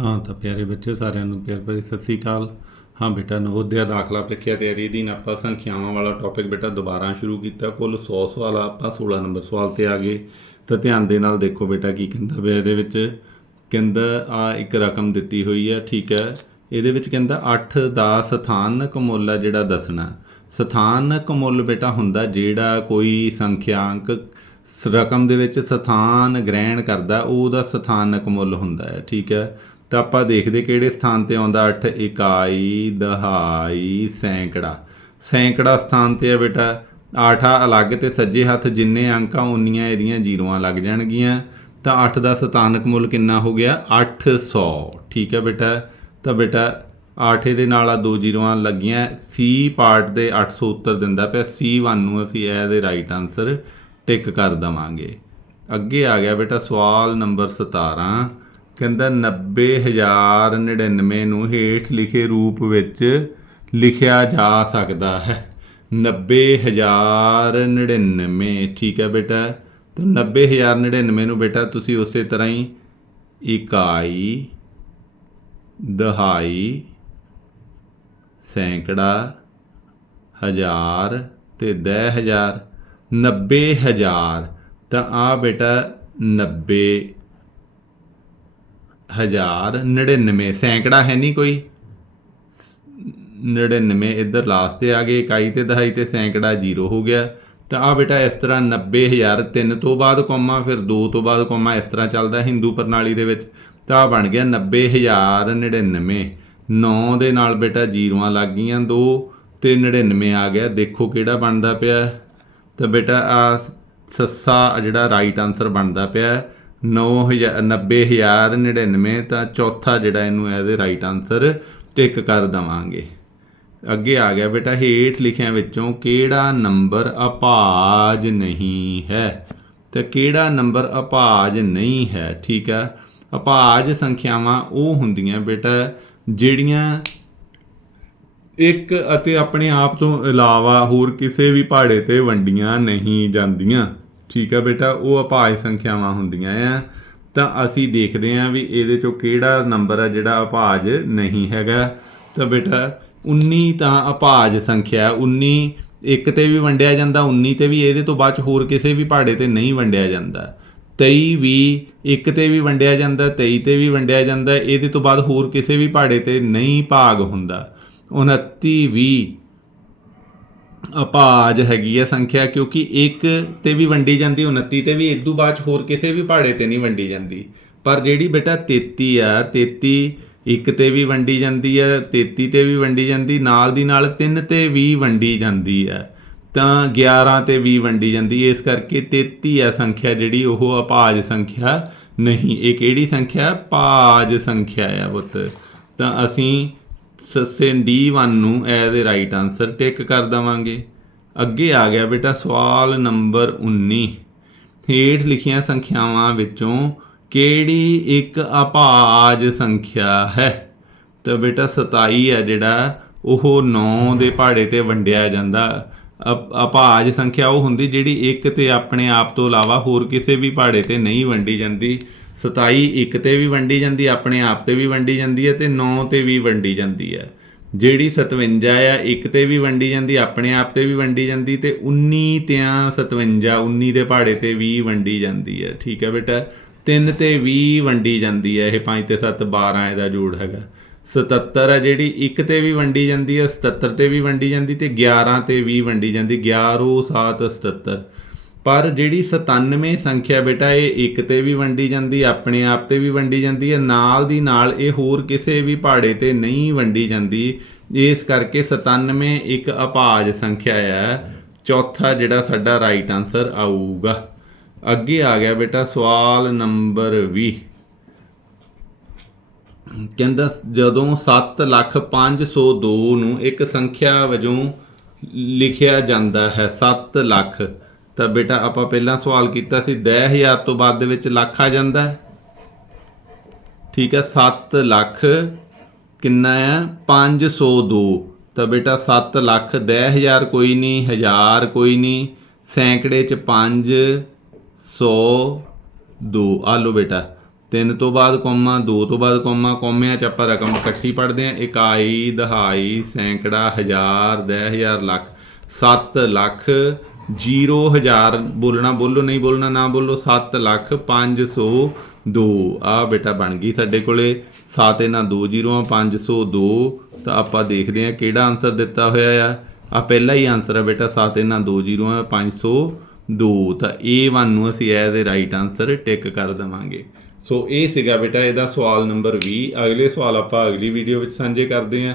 ਹਾਂ, ਤਾਂ ਪਿਆਰੇ ਬੱਚਿਓ ਸਾਰਿਆਂ ਨੂੰ ਪਿਆਰ ਭਰੀ ਸਤਿ ਸ੍ਰੀ ਅਕਾਲ। ਹਾਂ ਬੇਟਾ, ਨਵੋਦਿਆ ਦਾਖਲਾ ਪ੍ਰੀਖਿਆ ਤਿਆਰੀ ਦੀ ਆਪਾਂ ਸੰਖਿਆਵਾਂ ਵਾਲਾ ਟੌਪਿਕ ਬੇਟਾ ਦੁਬਾਰਾ ਸ਼ੁਰੂ ਕੀਤਾ। ਕੁੱਲ 100 ਸਵਾਲ ਆਪਾਂ 16 ਨੰਬਰ ਸਵਾਲ ਤੇ ਆ ਗਏ। ਤਾਂ ਧਿਆਨ ਦੇ ਨਾਲ ਦੇਖੋ ਬੇਟਾ ਕੀ ਕਹਿੰਦਾ ਪਿਆ ਇਹਦੇ ਵਿੱਚ। ਕਹਿੰਦਾ, ਆ ਇੱਕ ਰਕਮ ਦਿੱਤੀ ਹੋਈ ਹੈ, ਠੀਕ ਹੈ। ਇਹਦੇ ਵਿੱਚ ਕਹਿੰਦਾ 8 ਦਾ ਸਥਾਨਕ ਮੁੱਲ ਆ ਜਿਹੜਾ ਦੱਸਣਾ। ਸਥਾਨਕ ਮੁੱਲ ਬੇਟਾ ਹੁੰਦਾ ਜਿਹੜਾ ਕੋਈ ਸੰਖਿਆਂਕ ਰਕਮ ਦੇ ਵਿੱਚ ਸਥਾਨ ਗ੍ਰਹਿਣ ਕਰਦਾ, ਉਹਦਾ ਸਥਾਨਕ ਮੁੱਲ ਹੁੰਦਾ ਹੈ, ਠੀਕ ਹੈ। ਤਾਂ ਆਪਾਂ ਦੇਖਦੇ ਕਿਹੜੇ ਸਥਾਨ ਤੇ ਆਉਂਦਾ। 8 ਇਕਾਈ, ਦਹਾਈ, ਸੈਂਕੜਾ। ਸੈਂਕੜਾ ਸਥਾਨ ਤੇ ਆ ਬੇਟਾ। ਆਠਾ ਅਲੱਗ ਤੇ ਸੱਜੇ ਹੱਥ ਜਿੰਨੇ ਅੰਕਾਂ, ਉਨੀਆਂ ਇਹਦੀਆਂ ਜ਼ੀਰੋਆਂ ਲੱਗ ਜਾਣਗੀਆਂ। ਤਾਂ 8 ਦਾ ਸਥਾਨਕ ਮੁੱਲ ਕਿੰਨਾ ਹੋ ਗਿਆ? 800 ਠੀਕ ਹੈ ਬੇਟਾ। ਤਾਂ ਬੇਟਾ 8 ਦੇ ਨਾਲ ਆ ਦੋ ਜ਼ੀਰੋਆਂ ਲੱਗੀਆਂ। ਸੀ ਪਾਰਟ ਦੇ 800 ਉੱਤਰ ਦਿੰਦਾ ਪਿਆ। C1 ਨੂੰ ਅਸੀਂ ਇਹਦੇ ਰਾਈਟ ਆਨਸਰ ਟਿਕ ਕਰ ਦਵਾਂਗੇ। ਅੱਗੇ ਆ ਗਿਆ ਬੇਟਾ ਸਵਾਲ ਨੰਬਰ 17 ਕਹਿੰਦਾ 90099 ਨੂੰ ਹੇਠ ਲਿਖੇ ਰੂਪ ਵਿੱਚ ਲਿਖਿਆ ਜਾ ਸਕਦਾ ਹੈ। 90099 ਠੀਕ ਹੈ ਬੇਟਾ। ਤਾਂ 90099 ਨੂੰ ਬੇਟਾ ਤੁਸੀਂ ਉਸੇ ਤਰ੍ਹਾਂ ਹੀ ਇਕਾਈ, ਦਹਾਈ, ਸੈਂਕੜਾ, ਹਜ਼ਾਰ ਤੇ ਦਹ ਹਜ਼ਾਰ। ਨੱਬੇ ਹਜ਼ਾਰ ਤਾਂ ਆ ਬੇਟਾ 90 ਹਜ਼ਾਰ 99 ਸੈਂਕੜਾ ਹੈ ਨਹੀਂ ਕੋਈ? 99 ਇੱਧਰ ਲਾਸਟ ਤੇ ਆ ਗਏ, ਇਕਾਈ ਤੇ ਦਹਾਈ ਤੇ ਸੈਂਕੜਾ 0 ਹੋ ਗਿਆ। ਤਾਂ ਆ ਬੇਟਾ ਇਸ ਤਰ੍ਹਾਂ 90000 ਤਿੰਨ ਤੋਂ ਬਾਅਦ ਕੋਮਾ, ਫਿਰ 2 ਤੋਂ ਬਾਅਦ ਕੋਮਾ, ਇਸ ਤਰ੍ਹਾਂ ਚੱਲਦਾ ਹਿੰਦੂ ਪ੍ਰਣਾਲੀ ਦੇ ਵਿੱਚ। ਤਾਂ ਆ ਬਣ ਗਿਆ 90099 9 ਦੇ ਨਾਲ ਬੇਟਾ ਜ਼ੀਰੋਆਂ ਲੱਗ ਗਈਆਂ 2 ਤੇ 99 ਆ ਗਿਆ। ਦੇਖੋ ਕਿਹੜਾ ਬਣਦਾ ਪਿਆ। ਤਾਂ ਬੇਟਾ ਆ ਸੱਸਾ ਜਿਹੜਾ ਰਾਈਟ ਆਨਸਰ ਬਣਦਾ ਪਿਆ। 9000 90099 ਤਾਂ ਚੌਥਾ ਜਿਹੜਾ ਇਹਨੂੰ ਐਜ਼ ਇਹਦੇ ਰਾਈਟ ਆਨਸਰ ਟਿਕ ਕਰ ਦਵਾਂਗੇ। ਅੱਗੇ ਆ ਗਿਆ ਬੇਟਾ, ਹੇਠ ਲਿਖਿਆਂ ਵਿੱਚੋਂ ਕਿਹੜਾ ਨੰਬਰ ਅਪਾਜ ਨਹੀਂ ਹੈ? ਤਾਂ ਕਿਹੜਾ ਨੰਬਰ ਅਭਾਜ ਨਹੀਂ ਹੈ? ਠੀਕ ਹੈ ਅਪਾਜ ਸੰਖਿਆਵਾਂ ਉਹ ਹੁੰਦੀਆਂ ਬੇਟਾ, ਜਿਹੜੀਆਂ ਇੱਕ ਅਤੇ ਆਪਣੇ ਆਪ ਤੋਂ ਇਲਾਵਾ ਹੋਰ ਕਿਸੇ ਵੀ ਪਹਾੜੇ ਤੇ ਵੰਡੀਆਂ ਨਹੀਂ ਜਾਂਦੀਆਂ। ਠੀਕ ਆ ਬੇਟਾ, ਉਹ ਅਭਾਜ ਸੰਖਿਆਵਾਂ ਹੁੰਦੀਆਂ ਆ। ਤਾਂ ਅਸੀਂ ਦੇਖਦੇ ਹਾਂ ਵੀ ਇਹਦੇ ਚੋਂ ਕਿਹੜਾ ਨੰਬਰ ਆ ਜਿਹੜਾ ਅਭਾਜ ਨਹੀਂ ਹੈਗਾ। ਤਾਂ ਬੇਟਾ 19 ਤਾਂ ਅਪਾਜ ਸੰਖਿਆ ਹੈ। 19 ਇੱਕ ਤੇ ਵੀ ਵੰਡਿਆ ਜਾਂਦਾ 19 ਤੇ ਵੀ ਇਹਦੇ ਤੋਂ ਬਾਅਦ 'ਚ ਹੋਰ ਕਿਸੇ ਵੀ ਪਹਾੜੇ ਤੇ ਨਹੀਂ ਵੰਡਿਆ ਜਾਂਦਾ। 23 ਵੀ ਇੱਕ ਤੇ ਵੀ ਵੰਡਿਆ ਜਾਂਦਾ 23 ਤੇ ਵੀ ਵੰਡਿਆ ਜਾਂਦਾ, ਇਹਦੇ ਤੋਂ ਬਾਅਦ ਹੋਰ ਕਿਸੇ ਵੀ ਪਹਾੜੇ ਤੇ ਨਹੀਂ ਭਾਗ ਹੁੰਦਾ। 29 ਵੀ ਅਪਾਜ ਹੈਗੀ ਹੈ ਸੰਖਿਆ, ਕਿਉਂਕਿ ਇੱਕ ਤੇ ਵੀ ਵੰਡੀ ਜਾਂਦੀ 29 ਤੇ ਵੀ ਇਦੋਂ ਬਾਅਦ 'ਚ ਹੋਰ ਕਿਸੇ ਵੀ ਪਹਾੜੇ ਤੇ ਨਹੀਂ ਵੰਡੀ ਜਾਂਦੀ। ਪਰ ਜਿਹੜੀ ਬੇਟਾ 33 ਆ 33 ਇੱਕ ਤੇ ਵੀ ਵੰਡੀ ਜਾਂਦੀ ਹੈ 33 ਤੇ ਵੀ ਵੰਡੀ ਜਾਂਦੀ, ਨਾਲ ਦੀ ਨਾਲ 3 ਤੇ ਵੀ ਵੰਡੀ ਜਾਂਦੀ ਹੈ। ਤਾਂ 11 ਤੇ ਵੀ ਵੰਡੀ ਜਾਂਦੀ ਹੈ ਇਸ ਕਰਕੇ 33 ਆ ਸੰਖਿਆ ਜਿਹੜੀ, ਉਹ ਅਪਾਜ ਸੰਖਿਆ ਨਹੀਂ, ਇਹ ਕਿਹੜੀ ਸੰਖਿਆ? ਭਾਜ ਸੰਖਿਆ ਆ ਪੁੱਤ। ਤਾਂ ਅਸੀਂ ਸੱਸੇ D1 ਨੂੰ ਐਜ਼ ਦੇ ਰਾਈਟ ਆਨਸਰ ਟਿਕ ਕਰ ਦਵਾਂਗੇ। ਅੱਗੇ ਆ ਗਿਆ ਬੇਟਾ ਸਵਾਲ ਨੰਬਰ 19 ਹੇਠ ਲਿਖੀਆਂ ਸੰਖਿਆਵਾਂ ਵਿੱਚੋਂ ਕਿਹੜੀ ਇੱਕ ਅਭਾਜ ਸੰਖਿਆ ਹੈ? ਤਾਂ ਬੇਟਾ 27 ਹੈ ਜਿਹੜਾ, ਉਹ 9 ਦੇ ਪਹਾੜੇ ਤੇ ਵੰਡਿਆ ਜਾਂਦਾ। ਅਪ- ਅਭਾਜ ਸੰਖਿਆ ਉਹ ਹੁੰਦੀ ਜਿਹੜੀ ਇੱਕ ਤੇ ਆਪਣੇ ਆਪ ਤੋਂ ਇਲਾਵਾ ਹੋਰ ਕਿਸੇ ਵੀ ਪਹਾੜੇ ਤੇ ਨਹੀਂ ਵੰਡੀ ਜਾਂਦੀ। 27 ਇੱਕ ਤੇ ਵੀ ਵੰਡੀ ਜਾਂਦੀ ਆਪਣੇ ਆਪ ਤੇ ਵੀ ਵੰਡੀ ਜਾਂਦੀ ਹੈ ਤੇ 9 ਤੇ ਵੀ ਵੰਡੀ ਜਾਂਦੀ ਹੈ ਜਿਹੜੀ 57 ਆ ਇੱਕ ਤੇ ਵੀ ਵੰਡੀ ਜਾਂਦੀ ਆਪਣੇ ਆਪ ਤੇ ਵੀ ਵੰਡੀ ਜਾਂਦੀ ਤੇ 19 ਤਿਆਂ 57 19 ਦੇ ਪਹਾੜੇ ਤੇ ਵੀ ਵੰਡੀ ਜਾਂਦੀ ਹੈ ਠੀਕ ਹੈ ਬੇਟਾ 3 ਤੇ 20 ਵੰਡੀ ਜਾਂਦੀ ਹੈ ਇਹ 5 ਤੇ 7 12 ਇਹਦਾ ਜੋੜ ਹੈਗਾ 77 ਹੈ ਜਿਹੜੀ ਇੱਕ ਤੇ ਵੀ ਵੰਡੀ ਜਾਂਦੀ ਹੈ 77 ਤੇ ਵੀ ਵੰਡੀ ਜਾਂਦੀ ਤੇ 11 ਤੇ ਵੀ ਵੰਡੀ ਜਾਂਦੀ 11 7 77 ਪਰ ਜਿਹੜੀ 97 ਸੰਖਿਆ ਬੇਟਾ ਇਹ ਇੱਕ ਤੇ ਵੀ ਵੰਡੀ ਜਾਂਦੀ ਆਪਣੇ ਆਪ ਤੇ ਵੀ ਵੰਡੀ ਜਾਂਦੀ ਹੈ ਨਾਲ ਦੀ ਨਾਲ ਇਹ ਹੋਰ ਕਿਸੇ ਵੀ ਪਹਾੜੇ ਤੇ ਨਹੀਂ ਵੰਡੀ ਜਾਂਦੀ। ਇਸ ਕਰਕੇ 97 ਇੱਕ ਅਭਾਜ ਸੰਖਿਆ ਹੈ। ਚੌਥਾ ਜਿਹੜਾ ਸਾਡਾ ਰਾਈਟ ਆਨਸਰ ਆਊਗਾ। ਅੱਗੇ ਆ ਗਿਆ ਬੇਟਾ ਸਵਾਲ ਨੰਬਰ 20 ਕਹਿੰਦਾ ਜਦੋਂ 7,502 ਨੂੰ ਇੱਕ ਸੰਖਿਆ ਵਜੋਂ ਲਿਖਿਆ ਜਾਂਦਾ ਹੈ 7 ਲੱਖ ਤਾਂ ਬੇਟਾ ਆਪਾਂ ਪਹਿਲਾਂ ਸਵਾਲ ਕੀਤਾ ਸੀ 10000 ਤੋਂ ਬਾਅਦ ਦੇ ਵਿੱਚ ਲੱਖ ਆ ਜਾਂਦਾ ਠੀਕ ਹੈ 7 ਲੱਖ ਕਿੰਨਾ ਹੈ 502 ਤਾਂ ਬੇਟਾ 7 ਲੱਖ 10000 ਕੋਈ ਨਹੀਂ, ਹਜ਼ਾਰ ਕੋਈ ਨਹੀਂ, ਸੈਂਕੜੇ ਚ 5 100 2 ਆ ਲਓ ਬੇਟਾ 3 ਤੋਂ ਬਾਅਦ ਕੌਮਾ 2 ਤੋਂ ਬਾਅਦ ਕੌਮਾ, ਕੋਮਿਆਂ 'ਚ ਆਪਾਂ ਰਕਮ ਇਕੱਠੀ ਪੜ੍ਹਦੇ ਹਾਂ। ਇਕਾਈ, ਦਹਾਈ, ਸੈਂਕੜਾ, ਹਜ਼ਾਰ, ਦਸ ਹਜ਼ਾਰ ਲੱਖ 7 ਲੱਖ 0000 ਬੋਲਣਾ ਬੋਲੋ, ਨਹੀਂ ਬੋਲਣਾ ਨਾ ਬੋਲੋ 7 ਲੱਖ 502 ਆ ਬੇਟਾ ਬਣ ਗਈ ਸਾਡੇ ਕੋਲੇ। 7 ਇਹਨਾਂ ਦੋ ਜ਼ੀਰੋਆਂ 502 ਤਾਂ ਆਪਾਂ ਦੇਖਦੇ ਹਾਂ ਕਿਹੜਾ ਆਨਸਰ ਦਿੱਤਾ ਹੋਇਆ ਆ। ਆ ਪਹਿਲਾ ਹੀ ਆਨਸਰ ਆ ਬੇਟਾ 7 ਇਹਨਾਂ ਦੋ ਜ਼ੀਰੋਆਂ 502 ਤਾਂ A1 ਨੂੰ ਅਸੀਂ as a right answer tick ਕਰ ਦਵਾਂਗੇ। ਸੋ ਇਹ ਸੀਗਾ ਬੇਟਾ ਇਹਦਾ ਸਵਾਲ ਨੰਬਰ 20 ਅਗਲੇ ਸਵਾਲ ਆਪਾਂ ਅਗਲੀ ਵੀਡੀਓ ਵਿੱਚ ਸਾਂਝੇ ਕਰਦੇ ਹਾਂ।